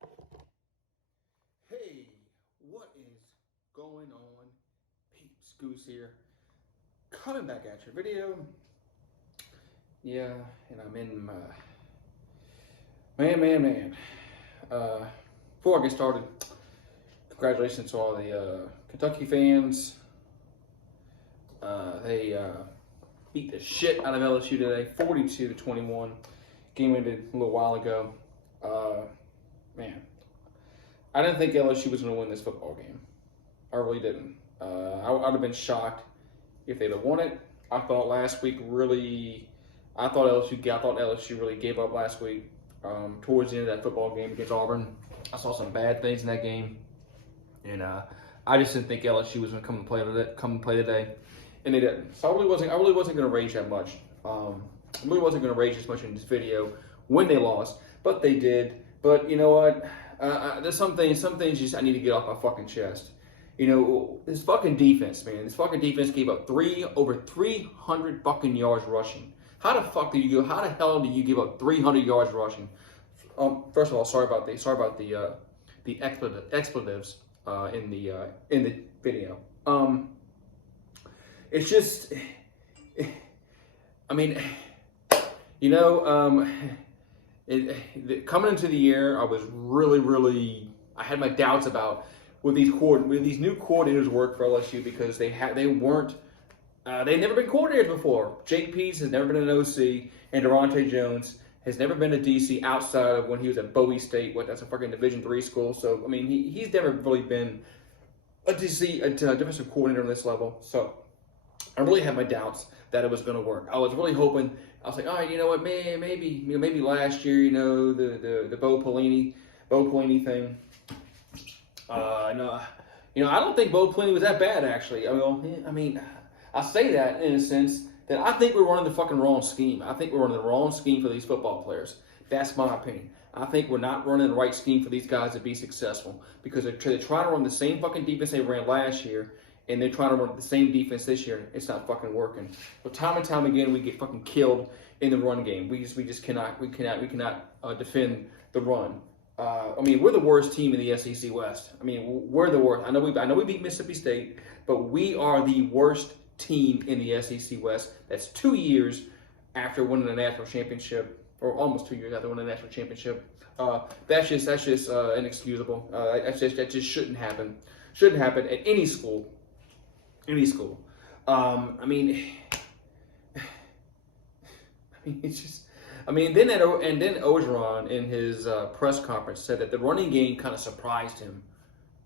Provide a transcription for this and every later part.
Hey, what is going on, peeps? Goose here, coming back at your video. Yeah, and I'm in my man. Before I get started, congratulations to all the Kentucky fans. They beat the shit out of LSU today, 42-21. Game ended a little while ago. Man, I didn't think LSU was going to win this football game. I really didn't. I'd have been shocked if they'd have won it. I thought LSU really gave up last week. Towards the end of that football game against Auburn, I saw some bad things in that game, and I just didn't think LSU was going to come and play today, and they didn't. So I really wasn't going to rage that much. I really wasn't going to rage as much in this video when they lost, but they did. But you know what? There's some things just I need to get off my fucking chest. You know, this fucking defense, man. This fucking defense gave up over 300 fucking yards rushing. How the hell do you give up 300 yards rushing? First of all, sorry about the expletives in the video. It's just, I mean, you know, coming into the year, I was really, I had my doubts about will these new coordinators work for LSU, because they'd never been coordinators before. Jake Pease has never been an OC, and Durante Jones has never been a DC outside of when he was at Bowie State. That's a fucking Division III school. So I mean, he's never really been a DC, a defensive coordinator on this level. So I really had my doubts that it was going to work. I was really hoping. I was like, all right, you know what, maybe last year, you know, the Bo Pelini thing. No, you know, I don't think Bo Pelini was that bad, actually. I mean, I say that in a sense that I think we're running the fucking wrong scheme. I think we're running the wrong scheme for these football players. That's my opinion. I think we're not running the right scheme for these guys to be successful, because they're trying to run the same fucking defense they ran last year, and they're trying to run the same defense this year. It's not fucking working. So time and time again, we get fucking killed in the run game. We just cannot defend the run. I mean, we're the worst team in the SEC West. I mean, we're the worst. I know we beat Mississippi State, but we are the worst team in the SEC West. That's 2 years after winning the national championship, or almost 2 years after winning the national championship. That's just inexcusable. That just shouldn't happen. Shouldn't happen at any school. Any school. I mean, it's just. I mean, then Orgeron in his press conference said that the running game kind of surprised him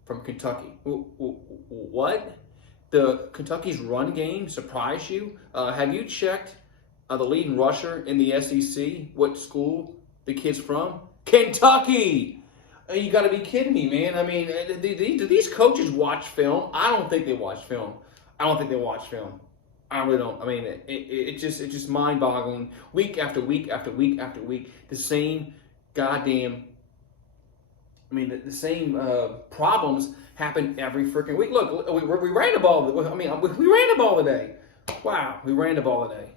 from Kentucky. What? The Kentucky's run game surprised you? Have you checked the leading rusher in the SEC? What school the kid's from? Kentucky! You got to be kidding me, man. I mean, do these coaches watch film? I don't think they watch film. I really don't. I mean, it's just mind-boggling. Week after week after week after week, the same goddamn. I mean, the same problems happen every freaking week. Look, we ran the ball. I mean, we ran the ball today. Wow, we ran the ball today.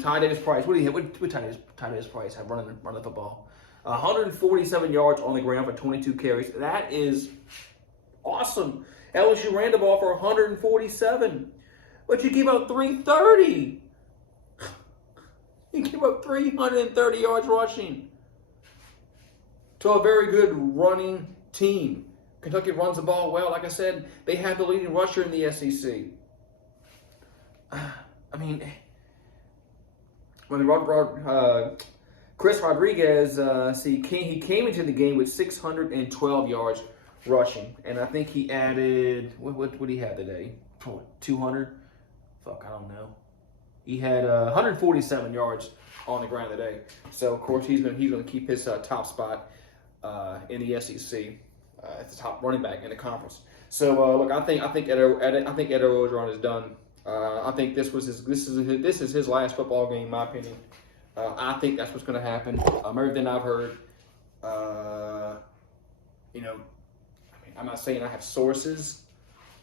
Ty Davis Price. What do you have? What Ty Davis Price have running the football? 147 yards on the ground for 22 carries. That is awesome. LSU ran the ball for 147, but you give up 330. You give up 330 yards rushing to a very good running team. Kentucky runs the ball well. Like I said, they have the leading rusher in the SEC. I mean, when Chris Rodriguez, he came into the game with 612 yards rushing, and I think he added what did he have today? 200? Fuck, I don't know. He had 147 yards on the ground today. So of course he's gonna keep his top spot in the SEC at the top running back in the conference. So look, I think Ed Orgeron is done. I think this is his last football game, in my opinion. I think that's what's going to happen. Everything I've heard, you know. I'm not saying I have sources,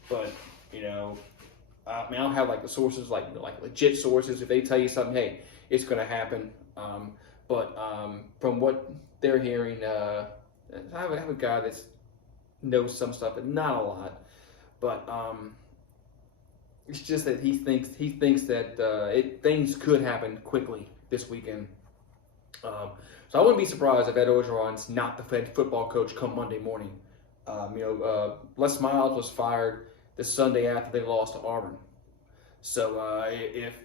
but you know, I mean, I don't have like the sources, like legit sources. If they tell you something, hey, it's going to happen. But from what they're hearing, I have a guy that knows some stuff, but not a lot. But it's just that he thinks that things could happen quickly this weekend. So I wouldn't be surprised if Ed Orgeron's not the head football coach come Monday morning. Les Miles was fired the Sunday after they lost to Auburn. So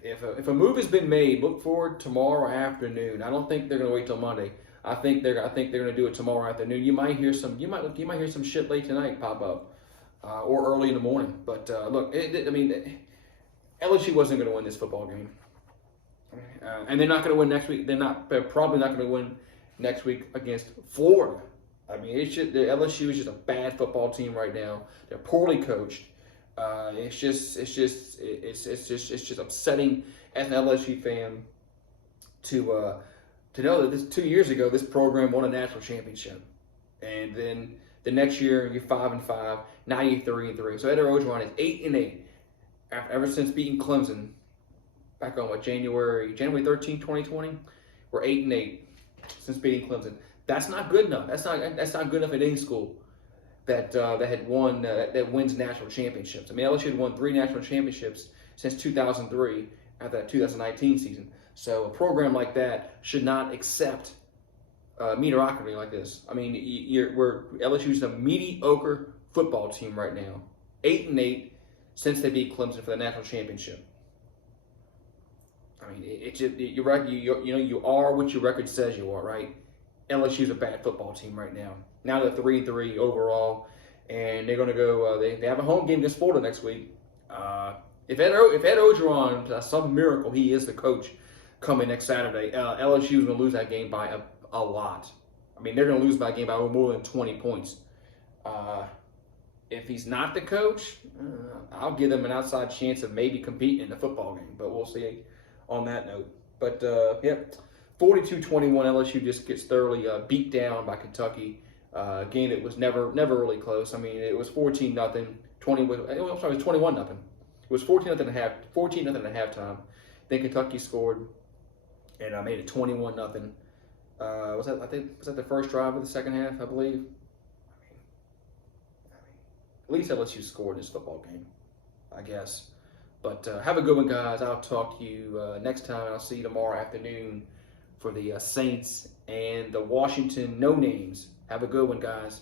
if a move has been made, look forward tomorrow afternoon. I don't think they're going to wait till Monday. I think they're going to do it tomorrow afternoon. You might hear some shit late tonight pop up, or early in the morning. But look, LSU wasn't going to win this football game, and they're not going to win next week. They're probably not going to win next week against Florida. I mean, the LSU is just a bad football team right now. They're poorly coached. It's just upsetting as an LSU fan to know that 2 years ago this program won a national championship, and then the next year you're 5-5. Now you're 3-3. So Ed Orgeron is 8-8 ever since beating Clemson back on January 13, 2020. We're 8-8 since beating Clemson. That's not good enough. That's not good enough at any school that had won that wins national championships. I mean, LSU had won 3 national championships since 2003 after that 2019 season. So a program like that should not accept mediocrity like this. I mean, LSU's a mediocre football team right now, 8-8 since they beat Clemson for the national championship. I mean, you are what your record says you are, right? LSU's a bad football team right now. Now they're 3-3 overall, and they're going to go. They have a home game against Florida next week. If Ed Orgeron, by some miracle, he is the coach coming next Saturday, LSU is going to lose that game by a lot. I mean, they're going to lose by a game by more than 20 points. If he's not the coach, I'll give them an outside chance of maybe competing in the football game, but we'll see on that note. But, 42-21, LSU just gets thoroughly beat down by Kentucky. A game that was never really close. I mean, it was 14-0. It was 21-0. It was 14-0 at halftime. Then Kentucky scored and made it 21-0. Was that the first drive of the second half? I believe. At least LSU scored this football game, I guess. But have a good one, guys. I'll talk to you next time. I'll see you tomorrow afternoon for the Saints and the Washington No Names. Have a good one, guys.